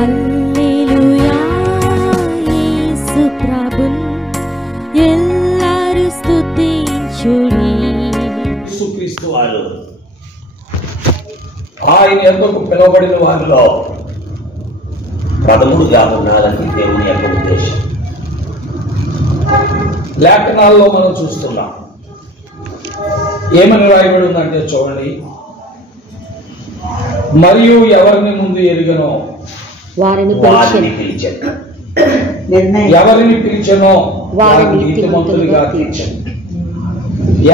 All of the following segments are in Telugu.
హల్లెలూయా యేసు ప్రభున్ ఎల్లరూ స్తుతించుడి. యేసుక్రీస్తు వారు ఆయన ఎందుకు పిలువబడిన వారిలో ప్రథముడుగా ఉండాలని దేవుని యొక్క ఉద్దేశం. లేఖనాల్లో మనం చూస్తున్నాం. ఏమని రాయబడి ఉందంటే చూడండి, మరియు ఎవరిని ముందు ఎరుగనో వారిని పిలిచెను, ఎవరిని పిలిచెనో వారిని నీతిమంతులుగా తీర్చెను,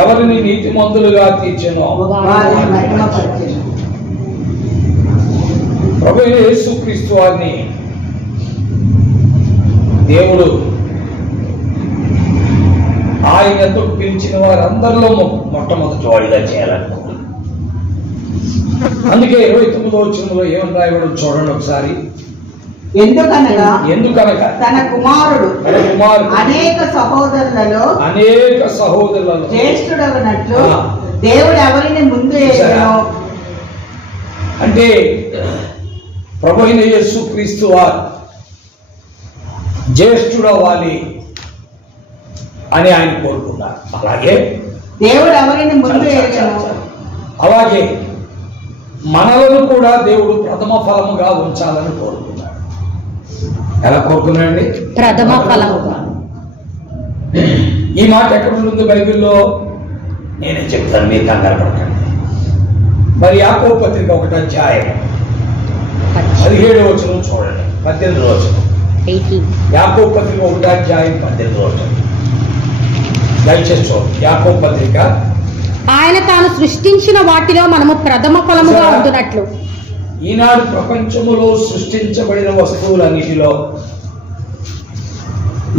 ఎవరిని నీతిమంతులుగా తీర్చెనో ప్రభువైన యేసుక్రీస్తు వారిని దేవుడు ఆయన ఎందుకు పిలిచిన వారందరిలో మొట్టమొదటి వాడిగా చేయాలనుకున్నాడు. అందుకే 29వ వచనంలో ఏమని రాయబడి చూడండి ఒకసారి. ఎందుకనగా తన కుమారుడు అనేక సహోదరులలో జ్యేష్ఠుడవనట్లు దేవుడు ఎవరిని ముందు అంటే ప్రభువైన యేసుక్రీస్తు వారు జ్యేష్ఠుడవ్వాలి అని ఆయన కోరుకున్నారు. అలాగే దేవుడు ఎవరిని ముందు అలాగే మనలను కూడా దేవుడు ప్రథమ ఫలముగా ఉంచాలని కోరుకున్నాడు. ఎలా కోరుకున్నాడండి? ప్రథమ ఫలముగా. ఈ మాట ఎక్కడ ఉంటుంది బైబిల్లో? నేనే చెప్తాను, మీరు కంగారు పడకండి. మరి యాకోబు పత్రిక 1వ అధ్యాయం 17వ వచనం చూడండి. 18వ వచనం. యాకోబు పత్రిక 1వ అధ్యాయం 18వ వచనం. దయచేసి చూడండి. యాకోబు పత్రిక. ఆయన తాను సృష్టించిన వాటిలో మనము ప్రథమ ఫలముగా ఉంటున్నట్లు. ఈనాడు ప్రపంచములో సృష్టించబడిన వస్తువులన్నిటిలో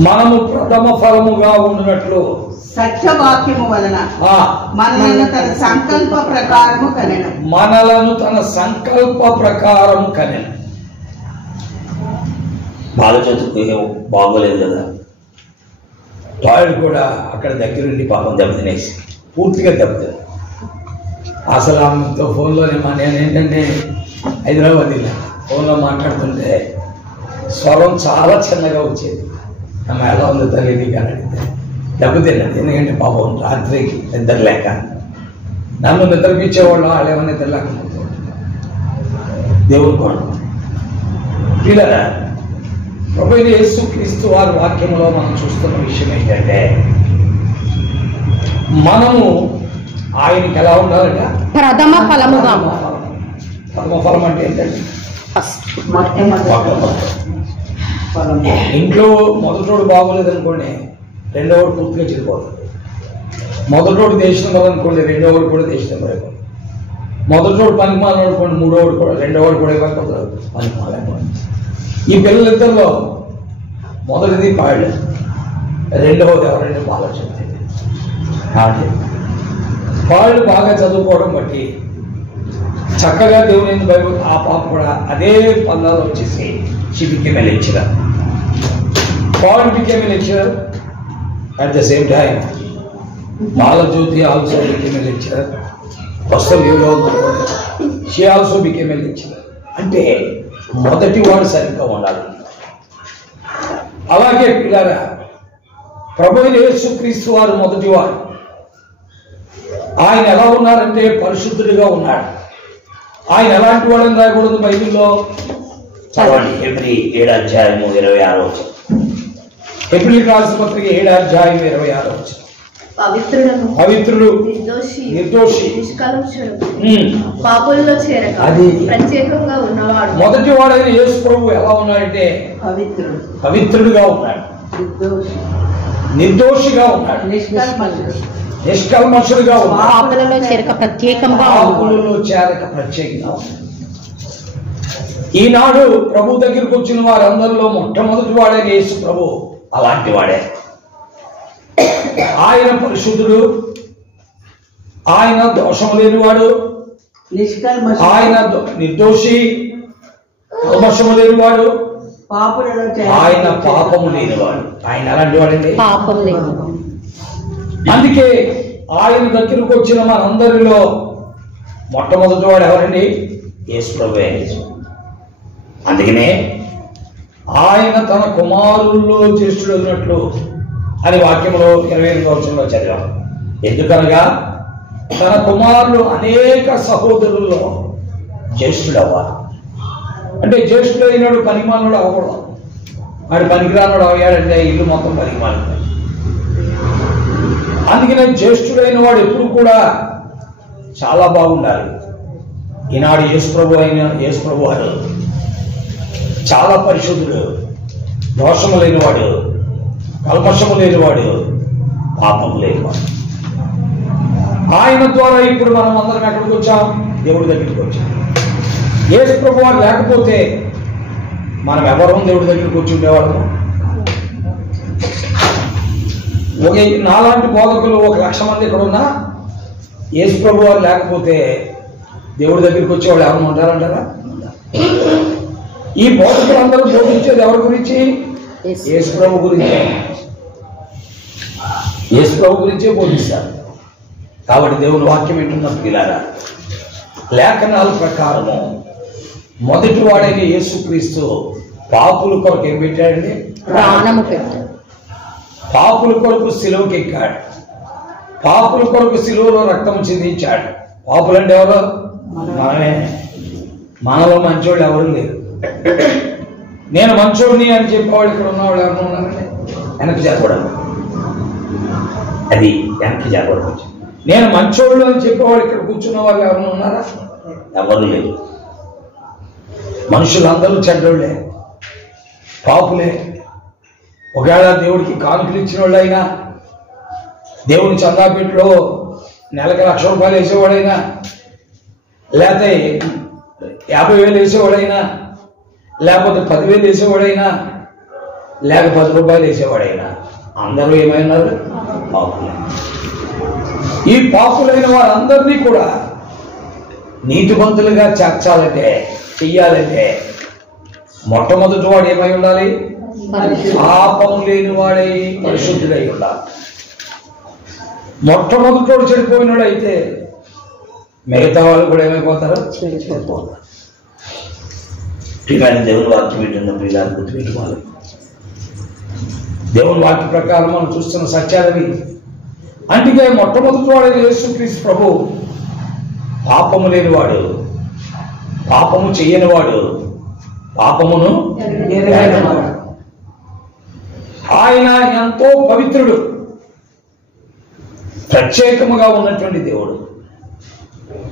మనము ప్రథమ ఫలముగా ఉండునట్లు సత్యవాక్యము వలన మనలను తన సంకల్ప ప్రకారము కనెను. బాగా చదువుకు బాగోలేదు కదా, టాయిలెట్ కూడా అక్కడ దగ్గరుండి పాపం దెబ్బతినేసి పూర్తిగా దెబ్బతిని. అసలు ఆమెతో ఫోన్లోనే నేను ఏంటంటే హైదరాబాద్ ఇలా ఫోన్లో మాట్లాడుతుంటే స్వరం చాలా చిన్నగా వచ్చేది. ఆమె ఎలా ఉందో తెలియదు కానీ అడిగితే దెబ్బతిన్నది. ఎందుకంటే పాపం రాత్రికి నిద్ర లేక నన్ను నిద్రపించేవాళ్ళు వాళ్ళేమో నిద్ర లేకపోతే దేవుడు కూడా పిల్లరా. ప్రభువైన యేసుక్రీస్తు వారి వాక్యంలో మనం చూస్తున్న విషయం ఏంటంటే మనము ఆయనకి ఎలా ఉండాలంట? ప్రథమ ఫలముగా. ప్రథమ ఫలం అంటే ఏంటంటే ఇంట్లో మొదటోడు బాగోలేదు అనుకోండి, రెండోవాడు పూర్తిగా చెడిపోతుంది. మొదటోడు దేశం అనుకోండి, రెండోవాడు కూడా దేశం అయిపోతుంది. మొదటోడు పనికి మాలను అనుకోండి, మూడోవాడు కూడా రెండోవాడు కూడా ఇవ్వకపోతారు పనికి మాలనుకోండి. ఈ పిల్లలిద్దరిలో మొదటిది పాళ్ళు, రెండవది ఎవరంటే బాగా చెప్తుంది. వాళ్ళు బాగా చదువుకోవడం బట్టి చక్కగా దేవుని బైబిల్ ఆ పాప కూడా అదే పదాలు వచ్చేసి she became a lecturer. Paul became a lecturer at the same time. Malajyoti also became a lecturer. Pastor Yulo, she also became a lecturer. అంటే మొదటి వాడు సరిగ్గా ఉండాలి. అలాగే పిల్లరా, ప్రభువైన యేసుక్రీస్తు వారు మొదటి వాడు. ఆయన ఎలా ఉన్నారంటే పరిశుద్ధుడిగా ఉన్నాడు. ఆయన ఎలాంటి వాడని రాయకూడదు బైబిల్లో. చదవండి హెబ్రీ 7వ అధ్యాయం 26వ వచనం. హెబ్రీ రాసిన పత్రిక 7వ అధ్యాయం 26వ వచనం. పవిత్రుడు, నిర్దోషి, పాపుల్లో చేరక ప్రత్యేకంగా ఉన్నవాడు. మొదటి వాడైన యేసు ప్రభు ఎలా ఉన్నాడంటే పవిత్రుడుగా ఉన్నాడు, నిర్దోషిగా ఉన్నాడు, నిష్కల్మషుడుగా ఉన్నాడు, పాపులలో చేరక ప్రత్యేకంగా ఉన్నాడు. ఈనాడు ప్రభు దగ్గరికి వచ్చిన వారందరిలో మొట్టమొదటి వాడైన యేసు ప్రభు అలాంటి వాడే. ఆయన పరిశుద్ధుడు, ఆయన దోషం లేనివాడు, ఆయన నిర్దోషి, కల్మషము లేనివాడు, ఆయన పాపము లేనివాడు. ఆయన అలాంటి వాడండి, పాపం లేదు. అందుకే ఆయన దగ్గరకు వచ్చిన మనందరిలో మొట్టమొదటి వాడు ఎవరండి? యేసు ప్రభువే. అందుకనే ఆయన తన కుమారుల్లో జ్యేష్ఠుడైనట్లు అని వాక్యంలో 28వ వచనంలో చదివాం. ఎందుకనగా తన కుమారులు అనేక సహోదరుల్లో జ్యేష్ఠుడవ్వాలి. అంటే జ్యేష్ఠుడైనడు పనిమానుడు అవ్వకూడదు. వాడు పనికిరానుడు అయ్యాడంటే ఇల్లు మొత్తం పనికిమానుడు. అందుకనే జ్యేష్ఠుడైన వాడు ఎప్పుడు కూడా చాలా బాగుండాలి. ఈనాడు యేసుప్రభు వారు చాలా పరిశుద్ధుడు, దోషము లేనివాడు, కల్మషము లేనివాడు, పాపము లేనివాడు. ఆయన ద్వారా ఇప్పుడు మనం అందరం ఎక్కడికి వచ్చాం? దేవుడి దగ్గరికి వచ్చాం. యేసుప్రభు వారు లేకపోతే మనం ఎవరం దేవుడి దగ్గరికి వచ్చి ఉండేవాళ్ళము. నాలాంటి బోధకులు 1,00,000 మంది ఇక్కడ ఉన్నా యేసుప్రభు వారు లేకపోతే దేవుడి దగ్గరికి వచ్చేవాళ్ళు ఎవరు ఉంటారంటారా? ఈ బోధకులందరూ బోధించేది ఎవరి గురించి? యేసుప్రభు గురించే. యేసుప్రభు గురించే బోధిస్తారు. కాబట్టి దేవుని వాక్యం ఏంటున్నప్పుడు పిల్లారా, లేఖనాల ప్రకారము మొదటి వాడైన యేసుక్రీస్తు పాపుల కొరకు ఏం పెట్టాడండి? ప్రాణము పెట్టాడు. పాపుల కొరకు సిలువకి ఎక్కాడు. పాపుల కొరకు సిలువలో రక్తం చిందించాడు. పాపులంటే ఎవరు? మనమే. మనలో మంచోళ్ళు ఎవరు లేరు. నేను మంచోడిని అని చెప్పేవాళ్ళు ఇక్కడ ఉన్నవాళ్ళు ఎవరు ఉన్నారంటే వెనక్కి జరగకూడదు. అది వెనక్కి జరగకూడదు. నేను మంచోళ్ళు అని చెప్పేవాళ్ళు ఇక్కడ కూర్చున్న వాళ్ళు ఎవరైనా ఉన్నారా? ఎవరు లేరు. మనుషులందరూ చెడ్డోళ్ళే, పాపులే. ఒకవేళ దేవుడికి కానుకలు ఇచ్చిన వాళ్ళు అయినా, దేవుని చందాపేటలో నెలకు 1,00,000 రూపాయలు వేసేవాడైనా, లేకపోతే 50,000 వేసేవాడైనా, లేకపోతే 10,000 వేసేవాడైనా, లేక 10 రూపాయలు వేసేవాడైనా, అందరూ ఏమైనారు? పాపులే. ఈ పాపులైన వారందరినీ కూడా నీతిమంతులుగా చేర్చాలంటే, చెయ్యాలంటే మొట్టమొదటి వాడు ఏమై ఉండాలి? పాపము లేని వాడై పరిశుద్ధుడై ఉండాలి. మొట్టమొదటి చెడిపోయినాడు అయితే మిగతా వాళ్ళు కూడా ఏమైపోతారు? చెడిపోతారు. ప్రియాన్ని దేవుని వాక్యం ఏంటన్న ప్రియాన్ని గుర్తుపెట్టుకోవాలి. దేవుని వాక్య ప్రకారం మనం చూస్తున్న సత్యాలని. అందుకే మొట్టమొదటి వాడైన యేసుక్రీస్తు ప్రభు పాపము లేనివాడు, పాపము చెయ్యనివాడు, పాపమును ఎరగనివాడు. ఆయన ఎంతో పవిత్రుడు, ప్రత్యేకముగా ఉన్నటువంటి దేవుడు.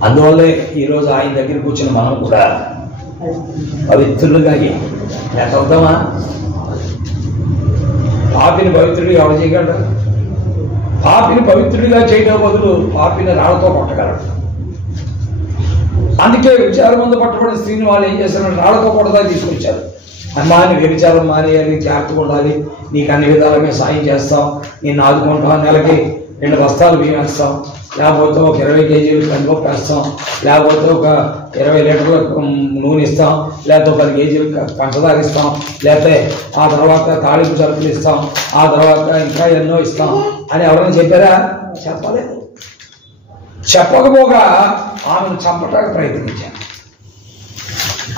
అందువల్లే ఈరోజు ఆయన దగ్గరికి వచ్చిన మనం కూడా పవిత్రులుగా లేకపోతామా? పాపిని పవిత్రుడిగా ఎవరు చేయగలరు? పాపిని పవిత్రుడిగా చేయడం బదులు పాపిని రాళ్లతో కొట్టగలరు. అందుకే వ్యభిచారం ముందు పట్టబడిన స్త్రీని వాళ్ళు ఏం చేశారంటే రాళ్లతో కొడతా తీసుకొచ్చారు. అమ్మా, నీ వ్యభిచారం మానేయాలి, జాగ్రత్తగా ఉండాలి, నీకు అన్ని విధాలుగా మేము సాయం చేస్తాం, నేను ఆదుకుంటాం, నెలకి 2 బస్తాలు బియ్యం వేస్తాం, లేకపోతే ఒక 20 కేజీలు కందిపప్పు వేస్తాం, లేకపోతే ఒక 20 లీటర్ల నూనె ఇస్తాం, లేకపోతే 10 కేజీలు పంచదార ఇస్తాం, లేకపోతే ఆ తర్వాత తాళింపు సరుకులు ఇస్తాం, ఆ తర్వాత ఇంకా ఎన్నో ఇస్తాం అని ఎవరైనా చెప్పారా? చెప్పలేదు. చెప్పకపోగా ఆమెను చంపటానికి ప్రయత్నించాను.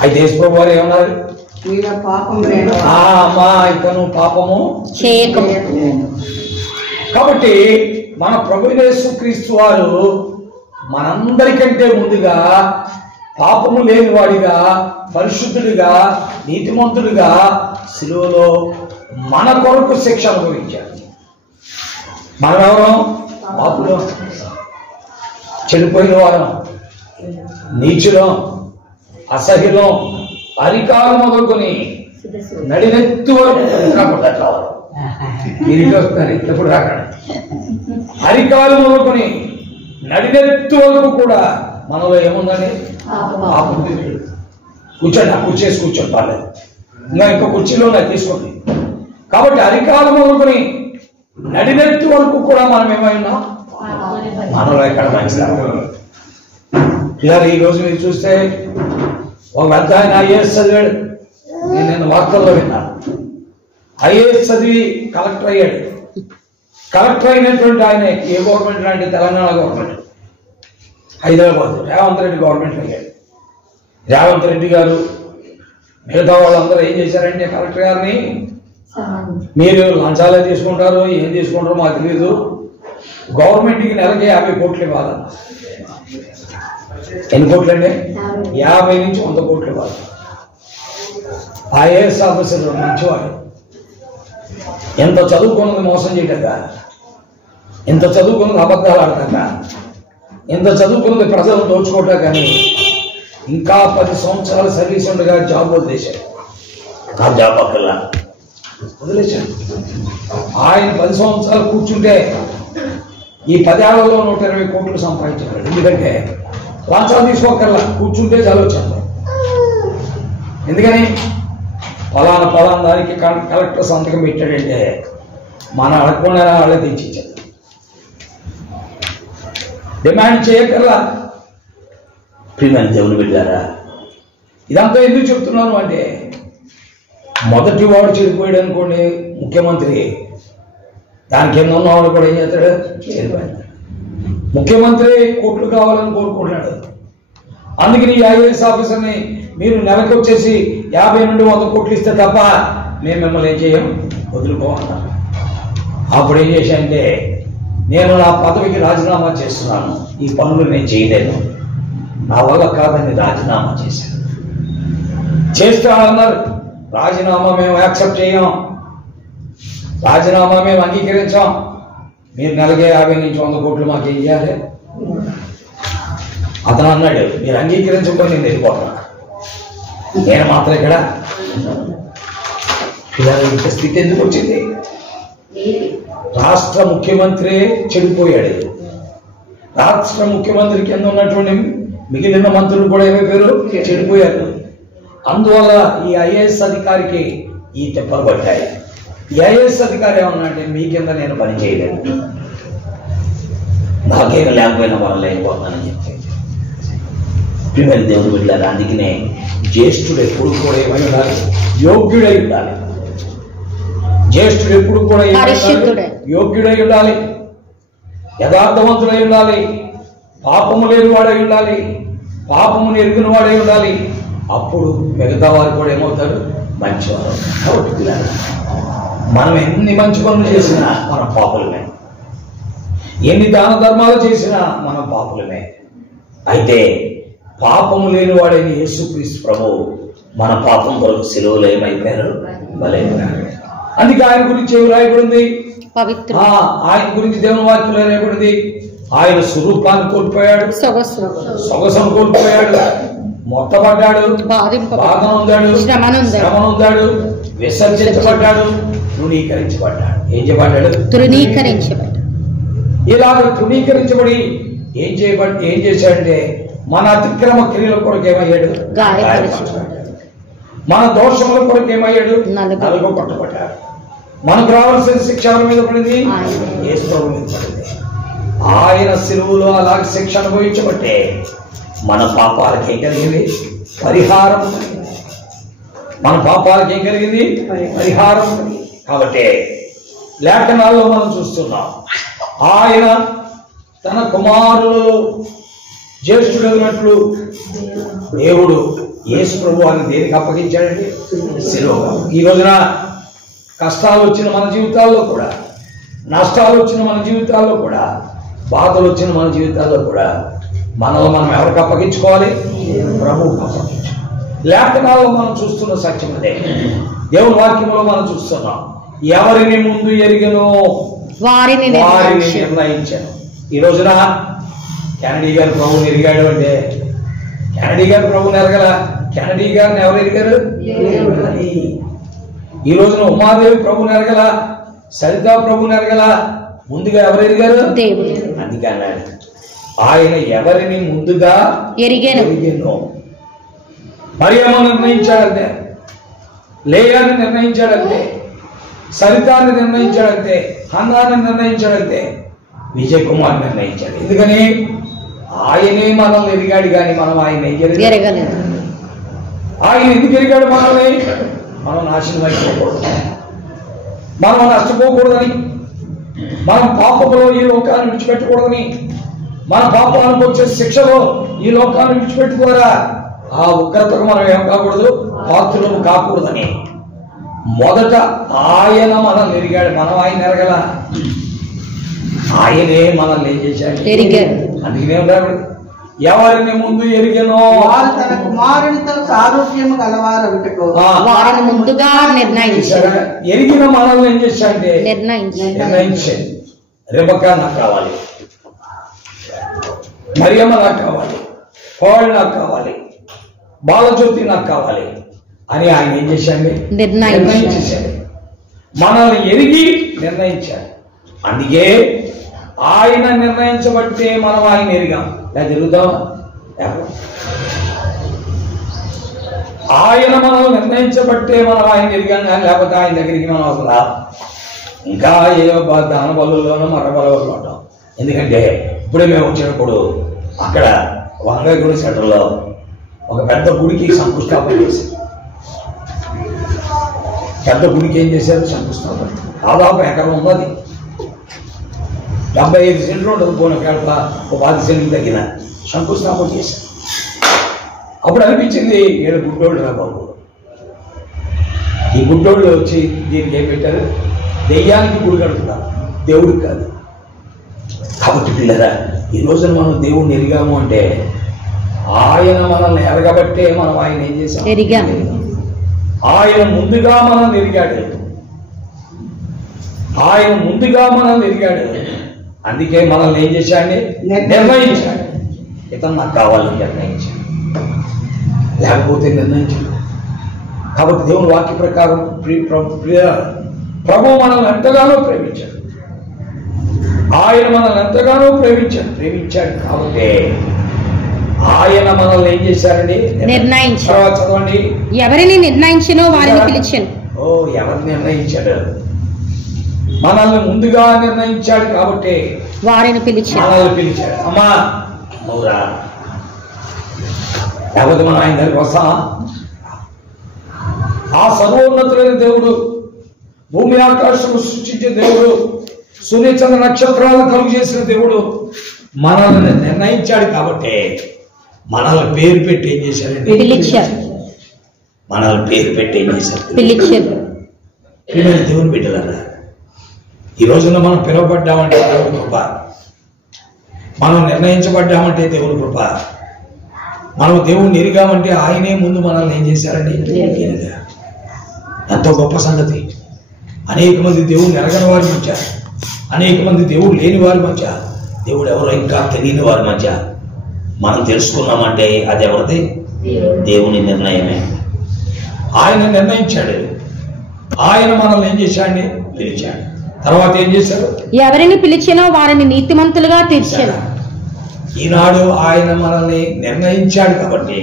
అయితే యేసుప్రభు వారు ఏమన్నారు? అమ్మా, ఇతను పాపము చేయకము. కాబట్టి మన ప్రభువైన యేసుక్రీస్తు వారు మనందరికంటే ముందుగా పాపము లేనివాడిగా, పరిశుద్ధుడిగా, నీతిమంతుడిగా సిలువలో మన కొరకు శిక్ష అనుభవించాడు. మనం ఎవరం? పాపులు, చెడిపోయిన వారం, నీచులం, అసహ్యులం, అరికాలు మొదలుకొని నడినెత్తు వరకు మీరు ఇట్లా వస్తున్నారు, ఇట్లా కూడా రాకండి. అరికాలు మొదలుకొని నడినెత్తు వరకు కూడా మనలో ఏముందని? పాపం. కూర్చోండి, ఆ కుర్చేసి కూర్చోండి, పర్లేదు. ఇంకో కుర్చీలో తీసుకోండి. కాబట్టి అరికాలు మొదలుకొని నడినెత్తు వరకు కూడా మనం ఏమైనా మనలో ఎక్కడ మంచిది. ఇలా ఈరోజు మీరు చూస్తే ఒక పెద్ద ఆయన ఐఏఎస్ చదివాడు. నేను వార్తల్లో విన్నాను. ఐఏఎస్ చదివి కలెక్టర్ అయ్యాడు. కలెక్టర్ అయినటువంటి ఆయన ఏ గవర్నమెంట్ అంటే తెలంగాణ గవర్నమెంట్, హైదరాబాద్ రేవంత్ రెడ్డి గవర్నమెంట్ అయ్యాడు. రేవంత్ రెడ్డి గారు మిగతా వాళ్ళందరూ ఏం చేశారంటే కలెక్టర్ గారిని, మీరు లంచాలే తీసుకుంటారు, ఏం తీసుకుంటారో మాకు తెలియదు, గవర్నమెంట్కి నెలకి 50 కోట్లు ఇవ్వాలి. ఎన్ని కోట్లు అండి? 50 నుంచి 100 కోట్లు ఇవ్వాలి. ఐఏఎస్ ఆఫీసర్ మంచివాడు, ఎంత చదువుకున్నది మోసం చేయటక, ఎంత చదువుకున్నది అబద్ధాలు ఆడటాక, ఎంత చదువుకున్నది ప్రజలను దోచుకోవటా, కానీ ఇంకా 10 సంవత్సరాలు సర్వీస్ ఉండగా జాబ్ వదిలేశాడు. ఆ జాబ్ అక్కల్లా వదిలేశాడు. ఆయన 10 సంవత్సరాలు కూర్చుంటే ఈ 10 ఏళ్లలో 120 కోట్లు సంపాదించాడు. ఎందుకంటే లంచాలు తీసుకోకల్లా కూర్చుంటే చాలా వచ్చాడు. ఎందుకని ఫలానా దానికి కలెక్టర్ సంతకం పెట్టాడంటే మన అడగకుండా వాళ్ళే తెచ్చిచ్చారు. డిమాండ్ చేయకల్లా. ప్రియమైన దేవుని బిడ్డారా, ఇదంతా ఎందుకు చెప్తున్నాను అంటే, మొదటి వాడు చెడిపోయాడు అనుకోండి ముఖ్యమంత్రి, దాని కింద ఉన్నవాడు కూడా ఏం చేస్తాడు? చెడిపోయాడు. ముఖ్యమంత్రి కోట్లు కావాలని కోరుకుంటున్నాడు. అందుకని ఈ ఐఏఎస్ ఆఫీసర్ని మీరు నెలకు వచ్చేసి 50 నుండి 100 కోట్లు ఇస్తే తప్ప మేము మిమ్మల్ని ఏం చేయం, వదులుకోమన్నారు. అప్పుడు ఏం చేశానంటే, నేను నా పదవికి రాజీనామా చేస్తున్నాను, ఈ పనులు నేను చేయలేను, నా వల్ల కాదని రాజీనామా చేశాను. చేస్తానన్నారు. రాజీనామా మేము యాక్సెప్ట్ చేయం, రాజీనామా మేము అంగీకరించాం, మీరు నెలకే 50 నుంచి 100 కోట్లు మాకు ఏం చేయాలి? అతను అన్నాడు, మీరు అంగీకరించుకొని నేను వెళ్ళిపోతున్నా, నేను మాత్రం ఇక్కడ. ఇంత స్థితి ఎందుకు వచ్చింది? రాష్ట్ర ముఖ్యమంత్రి చెడిపోయాడు. రాష్ట్ర ముఖ్యమంత్రి కింద ఉన్నటువంటి మిగిలిన మంత్రులు కూడా ఏమైపోయారు? చెడిపోయారు. అందువల్ల ఈ ఐఏఎస్ అధికారికి ఈ తెప్పలు పట్టాయి. ఈ ఐఏఎస్ అధికారి ఏమన్నా అంటే, మీ కింద నేను పని చేయలేదు, నాకేం లేకపోయినా వాళ్ళు లేకపోతున్నానని చెప్పి. ప్రియమైన దేవుని బిడ్డలారా, అందుకనే జ్యేష్ఠుడు ఎప్పుడు కూడా ఏమై ఉండాలి? యోగ్యుడై ఉండాలి. జ్యేష్ఠుడు ఎప్పుడు కూడా యోగ్యుడై ఉండాలి, యథార్థవంతుడై ఉండాలి, పాపము లేని వాడై ఉండాలి, పాపమును ఎరిగిన వాడై ఉండాలి. అప్పుడు మిగతా వారు కూడా ఏమవుతారు? మంచివారు. కాబట్టి మనం ఎన్ని మంచి పనులు చేసినా మనం పాపులమే, ఎన్ని దాన ధర్మాలు చేసినా మనం పాపులమే. అయితే పాపము లేని వాడైన యేసుక్రీస్తు ప్రభువు మన పాపం కొరకు సిలువలో ఏమైపోయారు? బలైపోయారు. అందుకే ఆయన గురించి ఏమి రాయబడింది? ఆయన గురించి దేవుని వాక్యంలో రాయబడింది, ఆయన స్వరూపాన్ని కోల్పోయాడు, సొగసును కోల్పోయాడు, మొత్తపడ్డాడు, బాధను ఉందాడు, శ్రమను ఉందాడు, విసర్జించబడ్డాడు, తృణీకరించబడ్డాడు. ఏం చేయబడ్డాడు? తృణీకరించబడ్డాడు. ఇలాగ తృణీకరించబడి ఏం చేశాడంటే, మన అతిక్రమ క్రియల కొరకు ఏమయ్యాడు? మన దోషముల కొరకు ఏమయ్యాడు? నలుగు కొట్టబడ్డాడు. మనకు రావాల్సిన శిక్ష ఎవరి మీద పడింది? యేసు ప్రభువు మీద పడింది. ఆయన సిలువలో అలాగే శిక్ష అనుభవించబట్టే మన పాపాలకు ఏం కలిగింది? పరిహారం. మన పాపాలకు ఏం కలిగింది? పరిహారం. కాబట్టి లేఖనాల్లో మనం చూస్తున్నాం, ఆయన తన కుమారులలో జ్యేష్ఠుడైనట్లు దేవుడు యేసు ప్రభువాన్ని దేనికి అప్పగించాడండి? సిలువగా. ఈ రోజున కష్టాలు వచ్చిన మన జీవితాల్లో కూడా, నష్టాలు వచ్చిన మన జీవితాల్లో కూడా, బాధలు వచ్చిన మన జీవితాల్లో కూడా మనల్ని మనం ఎవరికి అప్పగించుకోవాలి? ప్రభువుకి అప్పగించుకోవాలి. లేఖనాల్లో మనం చూస్తున్న సత్యం అదే. దేవుని వాక్యంలో మనం చూస్తున్నాం, ఎవరిని ముందు ఎరిగనో వారిని నిర్ణయించాను. ఈ రోజున కెనడీ గారు ప్రభువుని ఎరిగాడు అంటే, కెనడీ గారు ప్రభువుని ఎరగల, కెనడీ గారిని ఎవరు ఎరిగారు? ఈ రోజున ఉమాదేవి ప్రభువుని ఎరగల, సరితా ప్రభువుని ఎరగల, ముందుగా ఎవరు ఎరిగారు? అందుకే అన్నాడు, ఆయన ఎవరిని ముందుగా ఎరిగెనో. మరియమ్మ నిర్ణయించాడంటే, లేయాని నిర్ణయించాడంటే, సరితాన్ని నిర్ణయించాడంటే, హన్నాన్ని నిర్ణయించాడంటే, విజయ్ కుమార్ నిర్ణయించాడు. ఎందుకని? ఆయనే మనల్ని ఎరిగాడు, కానీ మనం ఆయన ఎరగలేదు. ఆయన ఎందుకు ఎరిగాడు మనల్ని? మనం నాశనం అయిపోకూడదు, మనం నష్టపోకూడదని, మనం పాపంలో ఈ లోకాన్ని విడిచిపెట్టకూడదని, మన పాపానికి వచ్చే శిక్షలో ఈ లోకాన్ని విడిచిపెట్టు ద్వారా ఆ ఉగ్రతకు మనం ఏం కాకూడదు, పాత్రులు కాకూడదని. మొదట ఆయన మనల్ని ఎరిగాడు, మనం ఆయన ఎరగల. ఆయనే మనల్ని ఏం చేశాడు, అందుకనే ఎవరిని ముందు ఎరిగెనో వారు తన కుమారునితో సారూప్యము గలవారొకటకు వారిని ముందుగా నిర్ణయించాడు. ఎరిగిన మనల్ని ఏం చేశాడంటే నిర్ణయించాడు. రెబెక్కా నాకు కావాలి, మరియమ్మ నాకు కావాలి, కోడలు నాకు కావాలి, బాలజ్యోతి నాకు కావాలి అని ఆయన ఏం చేశాడు, నిర్ణయించేశాడు. మనల్ని ఎరిగి నిర్ణయించాడు. అందుకే ఆయన నిర్ణయించబట్టే మనం ఆయన ఎరిగాం. జరుగుతాం. ఆయన మనం నిర్ణయించబట్టే మనం ఆయన ఎరిగాం, కానీ లేకపోతే ఆయన దగ్గరికి మనం అసలు ఇంకా ఏదో దాన బలులోనో మర బలంలో ఉంటాం. ఎందుకంటే ఇప్పుడే మేము వచ్చినప్పుడు అక్కడ వంగగుడి సెంటర్లో ఒక పెద్ద గుడికి శంకుస్థాపన చేశారు. పెద్ద గుడికి ఏం చేశారు, శంకుస్థాపన. దాదాపు ఎకరం ఉన్నది, 75 సెంట్లు ఉండదు, పోయిన కడప 10 సెంట్లు తగ్గిన శంకుస్థాపన చేశారు. అప్పుడు అనిపించింది, ఏడు గుడ్డోళ్ళు రా బాబు, ఈ గుడ్డోళ్ళు వచ్చి దీనికి ఏం పెట్టారు, దెయ్యానికి గుడి కడుతున్నారు, దేవుడికి కాదు. కాబట్టి పిల్లరా, ఈ రోజున మనం దేవుడిని ఎరిగాము అంటే ఆయన మనల్ని ఎరగబట్టే మనం ఆయన ఏం చేసాం, ఆయన ముందుగా మనల్ని ఎరిగాడు. ఆయన ముందుగా మనల్ని ఎరిగాడు. అందుకే మనల్ని ఏం చేశాడు, నిర్ణయించాడు. ఇతను నాకు కావాలని నిర్ణయించాడు, లేకపోతే నిర్ణయించాడు. కాబట్టి దేవుని వాక్య ప్రకారం ప్రభు మనల్ని ఎంతగానో ప్రేమించాడు. ఆయన మనల్ని ఎంతగానో ప్రేమించాడు. కాబట్టి ఆయన మనల్ని ఏం చేశారండి, నిర్ణయించాడు. చదవండి, ఎవరిని నిర్ణయించినో వారిని పిలిచాను. ఓ, ఎవరిని నిర్ణయించాడు, మనల్ని ముందుగా నిర్ణయించాడు. కాబట్టి వారిని పిలిచాడు. అమ్మా నువ్వురా, లేకపోతే మనం ఆయన దగ్గరికి వస్తామా? ఆ సర్వోన్నతులైన దేవుడు, భూమి ఆకాశము సృష్టించే దేవుడు, సూర్యచంద్ర నక్షత్రాలను కలుగు చేసిన దేవుడు మనల్ని నిర్ణయించాడు. కాబట్టి మనల్ని పేరు పెట్టి ఏం చేశారండి, మనల్ని పేరు పెట్టి ఏం చేశారు, దేవుని బిడ్డలారా. ఈ రోజున మనం పిలువబడ్డామంటే దేవుని కృప, మనం నిర్ణయించబడ్డామంటే దేవుని కృప, మనం దేవుణ్ణి ఎరిగామంటే ఆయనే ముందు మనల్ని ఏం చేశారండి. ఎంతో గొప్ప సంగతి. అనేక మంది దేవుణ్ణి ఎరగని వారి మధ్య, అనేక మంది దేవుడు లేని వారి మధ్య, దేవుడు ఎవరో ఇంకా తెలియని వారి మధ్య మనం తెలుసుకున్నామంటే అది ఎవరిది, దేవుని నిర్ణయమే. ఆయన నిర్ణయించాడు. ఆయన మనల్ని ఏం చేశాడు, పిలిచాడు. తర్వాత ఏం చేశాడు, ఎవరిని పిలిచినో వారిని నీతిమంతులుగా తీర్చాడు. ఈనాడు ఆయన మనల్ని నిర్ణయించాడు కాబట్టి,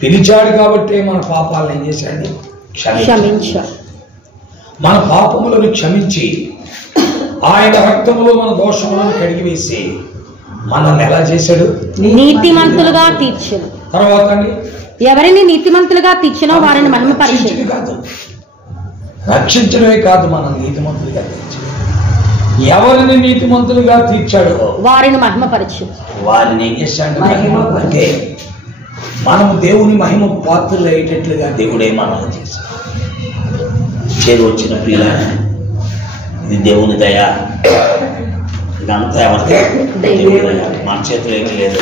పిలిచాడు కాబట్టి మన పాపాలను ఏం చేశాడు, క్షమించాడు. మన పాపములను క్షమించి ఆయన రక్తములో మన దోషములను కడిగివేసి మనల్ని ఎలా చేశాడు, నీతిమంతులుగా తీర్చాడు. తర్వాత ఎవరిని నీతిమంతులుగా తీర్చినో వారిని మహిమపరిచాడు. కాదు, రక్షించడమే కాదు, మనం నీతిమంతులుగా తీర్చాడు. ఎవరిని నీతిమంతులుగా తీర్చాడో వారిని మహిమపరచాడు. వారిని ఏం చేశాడు, అంటే మనం దేవుని మహిమ పాత్రలు అయ్యేటట్లుగా దేవుడే మనల్ని చేశాడు. చేరు వచ్చిన ప్రియుల, ఇది దేవుని దయ. ఇదంతా ఎవరి దేవుని దయ, మన చేతులు ఏమీ లేదు.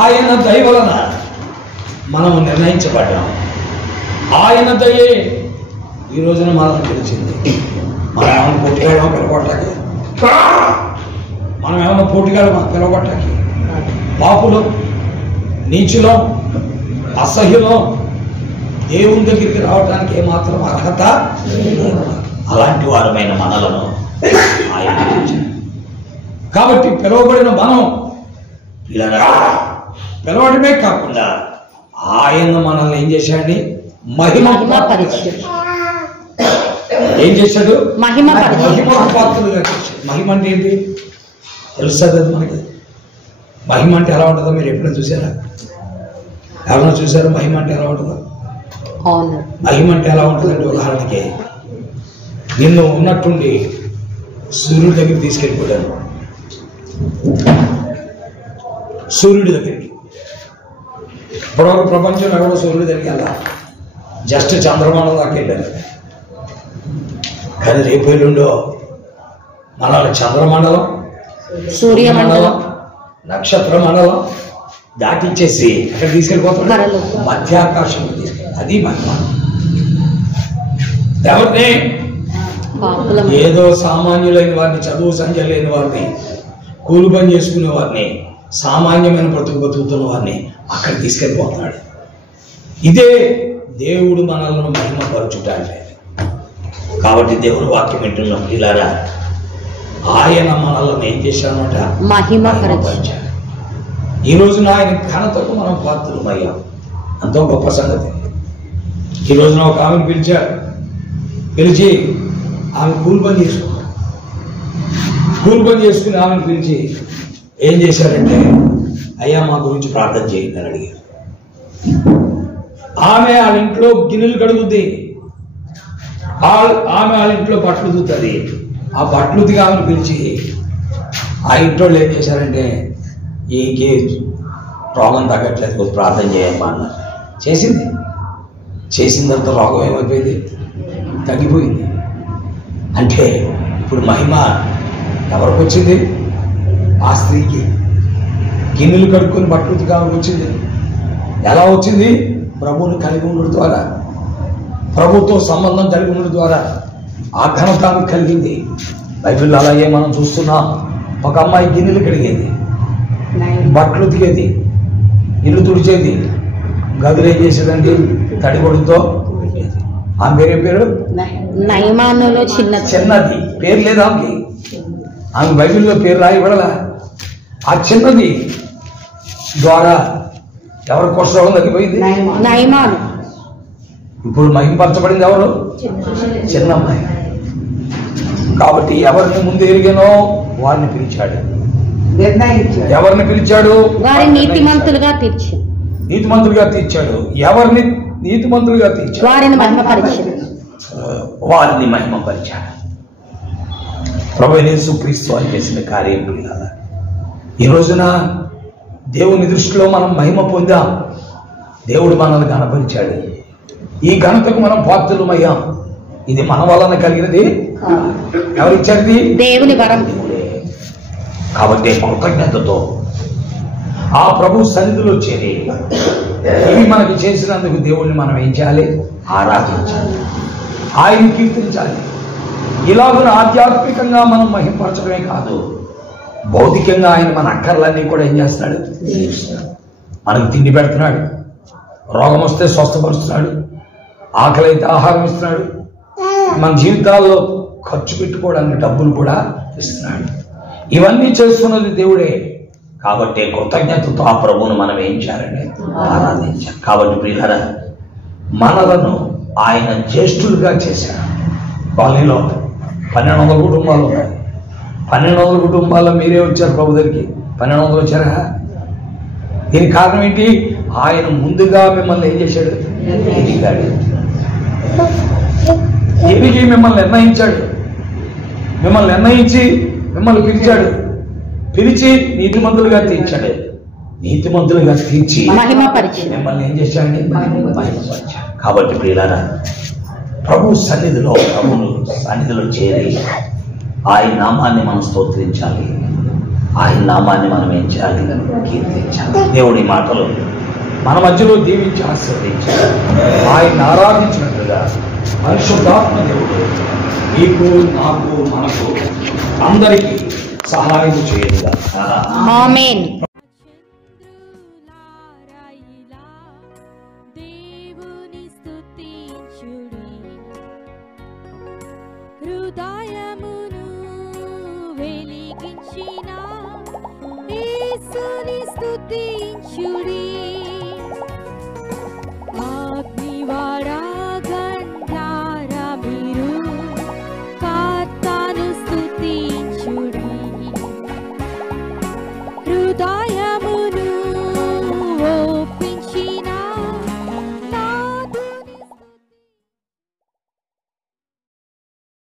ఆయన దయ వలన మనము నిర్ణయించబడ్డాం. ఆయన దయే ఈ రోజున మనం తెలిసింది. మనం ఏమైనా పోటీగాడమో పిలవటానికి, మనం ఏమైనా పోటీగాడమో పిలవటానికి, పాపులు, నీచులో, అసహ్యులో దేవుని దగ్గరికి రావడానికి ఏమాత్రం అర్హత. అలాంటి వారమైన మనలను ఆయన పిలిచాడు. కాబట్టి పిలువబడిన మనం ఇలా పిలవడమే కాకుండా ఆయన మనల్ని ఏం చేశాడు, మహిమపరిచాడు. ఏం చేశాడు, మహిమ పాత్రలుగా చేశాడు. మహిమ అంటే ఏంటి తెలుస్తుంది మనకి. మహిమ అంటే ఎలా ఉంటుందో మీరు ఎప్పుడైనా చూసారా? ఎవరైనా చూసారా మహిమ అంటే ఎలా ఉంటుందో? మహిమ అంటే ఎలా ఉంటుందంటే, ఉదాహరణకి నిన్ను ఉన్నట్టుండి సూర్యుడి దగ్గరికి తీసుకెళ్ళిపోయాను. సూర్యుడి దగ్గరికి ఇప్పటివరకు ప్రపంచంలో ఎవడో సూర్యుడు దగ్గరికి వెళ్ళాలి, జస్ట్ చంద్రమండలం దాకా వెళ్ళారు. కానీ రేపు ఎల్లుండో మన చంద్రమండలం, సూర్యమండలం, నక్షత్ర మండలం దాటించేసి అక్కడ తీసుకెళ్ళిపోతాడు, మధ్యాకాశంలో తీసుకెళ్ళి. అది మహిమ. ఎవరిని? ఏదో సామాన్యులైన వారిని, చదువు సంఖ్య లేని వారిని, కూలి పని చేసుకునే వారిని, సామాన్యమైన బతుకుతున్న వారిని అక్కడ తీసుకెళ్ళిపోతున్నాడు. ఇదే దేవుడు మనల్ని మహిమపరచుట అంటే. కాబట్టి దేవుడు వాక్యం వింటున్నప్పుడు ఇలారా ఆయన మనల్ని ఏం చేశానట? మహిమపరిచాడు. ఈ రోజున ఆయన ఘనతకు మనం పాత్రమయ్యాం. అంతో గొప్ప సంగతి. ఈ రోజున ఒక ఆమెను పిలిచి ఆమె కూలి పని చేసుకున్నాడు. కూలి పని చేసుకుని ఆమెను పిలిచి ఏం చేశారంటే, అయ్యా మా గురించి ప్రార్థన చేయండి అని అడిగారు. ఆమె వాళ్ళ ఇంట్లో గిన్నెలు కడుగుద్ది, ఆమె వాళ్ళ ఇంట్లో బట్టలు దుద్దుతుంది. ఆ బట్టలు ఉతికి ఆమెను పిలిచి ఆ ఇంట్లో ఏం చేశారంటే, ఈకి రోగం తగ్గట్లేదు, కొద్ది ప్రార్థన చేయమ్మా అన్నారు. చేసిన తర్వాత రోగం ఏమైపోయింది? తగ్గిపోయింది. అంటే ఇప్పుడు మహిమ ఎవరికి వచ్చింది? ఆ స్త్రీకి. గిన్నెలు కడుక్కొని బట్టలు ఉతికామెకు వచ్చింది. ఎలా వచ్చింది? ప్రభువుని కలిగి ఉండడం ద్వారా, ప్రభుతో సంబంధం కలిగి ఉండడం ద్వారా ఆ ఘనత కలిగింది. బైబిల్లో అలాగే మనం చూస్తున్నాం. ఒక అమ్మాయి గిన్నెలు కడిగేది, బట్టలు ఉతికేది, ఇల్లు తుడిచేది, గదులు ఏం చేసేదండి? తడిగొడుతో. ఆమె పేరు పేరు నయమానులో చిన్నది. పేరు లేదా ఆమెకి? ఆమె బైబిల్లో పేరు రాయబడలా. ఆ చిన్నది ద్వారా ఎవరి కుష్ఠరోగం తగ్గిపోయింది? నయమాను. ఇప్పుడు మహిమపరచబడింది ఎవరు? చిన్నమ్మాయి. కాబట్టి ఎవరిని ముందు ఎరిగానో వారిని పిలిచాడు. ఎవరిని పిలిచాడు? వారిని నీతిమంతులుగా తీర్చాడు. ఎవరిని నీతిమంతులుగా తీర్చాడు? వారిని మహిమపరిచాడు. ప్రభువైన యేసుక్రీస్తు వారు చేసిన కార్యం పిల్లలు. ఈ రోజున దేవుని దృష్టిలో మనం మహిమ పొందాం. దేవుడు మనల్ని ఘనపరిచాడు. ఈ ఘనతకు మనం పాత్రులమయ్యాం. ఇది మన వలన కలిగినది. ఎవరిచ్చారు? దేవుని వరం. కాబట్టి కృతజ్ఞతతో ఆ ప్రభు సన్నిధిలో చేరి ఇవి మనకి చేసినందుకు దేవుణ్ణి మనం ఏం చేయాలి? ఆరాధించాలి, ఆయన కీర్తించాలి. ఇలాగున ఆధ్యాత్మికంగా మనం మహిమపరచడమే కాదు, భౌతికంగా ఆయన మన అక్కర్లన్నీ కూడా ఏం చేస్తున్నాడు? మనకు తిండి పెడుతున్నాడు, రోగం వస్తే స్వస్థపరుస్తున్నాడు, ఆకలి అయితే ఆహారం ఇస్తున్నాడు, మన జీవితాల్లో ఖర్చు పెట్టుకోవడానికి డబ్బులు కూడా ఇస్తున్నాడు. ఇవన్నీ చేస్తున్నది దేవుడే. కాబట్టి కృతజ్ఞతతో ఆ ప్రభువును మనం ఏం చేయాలంటే ఆరాధించాలి. కాబట్టి ప్రియులారా, మనలను ఆయన జ్యేష్ఠులుగా చేశాడు. కాలనీలో 1200 కుటుంబాలు ఉన్నాయి. 1200 కుటుంబాల్లో మీరే వచ్చారు ప్రభు దగ్గరికి. 1200 వచ్చారా? దీనికి కారణం ఏంటి? ఆయన ముందుగా మిమ్మల్ని ఏం చేశాడు? ఎదిగి మిమ్మల్ని నిర్ణయించాడు. మిమ్మల్ని పిలిచి నీతిమంతులుగా తీర్చాడు. నీతిమంతులుగా తీర్చి మిమ్మల్ని ఏం చేశాడండి? మహిమపరిచాడు. కాబట్టి ప్రియులారా, ప్రభువు సన్నిధిలో చేరి ఆయన నామాన్ని మనం స్తోత్రించాలి. ఆయన నామాన్ని మనం ఏం చేయాలి? కీర్తించాలి. దేవుడి మాటలు మన మధ్యలో దీవించి ఆశీర్వదించాలి. ఆయన ఆరాధించినట్లుగా పరిశుద్ధాత్మ దేవుడు మీకు, నాకు, మనకు అందరికీ సహాయం చేయదుగా. ఆమేన్. హృదయమును వెలిగించిన యేసుని స్తుతించుడి.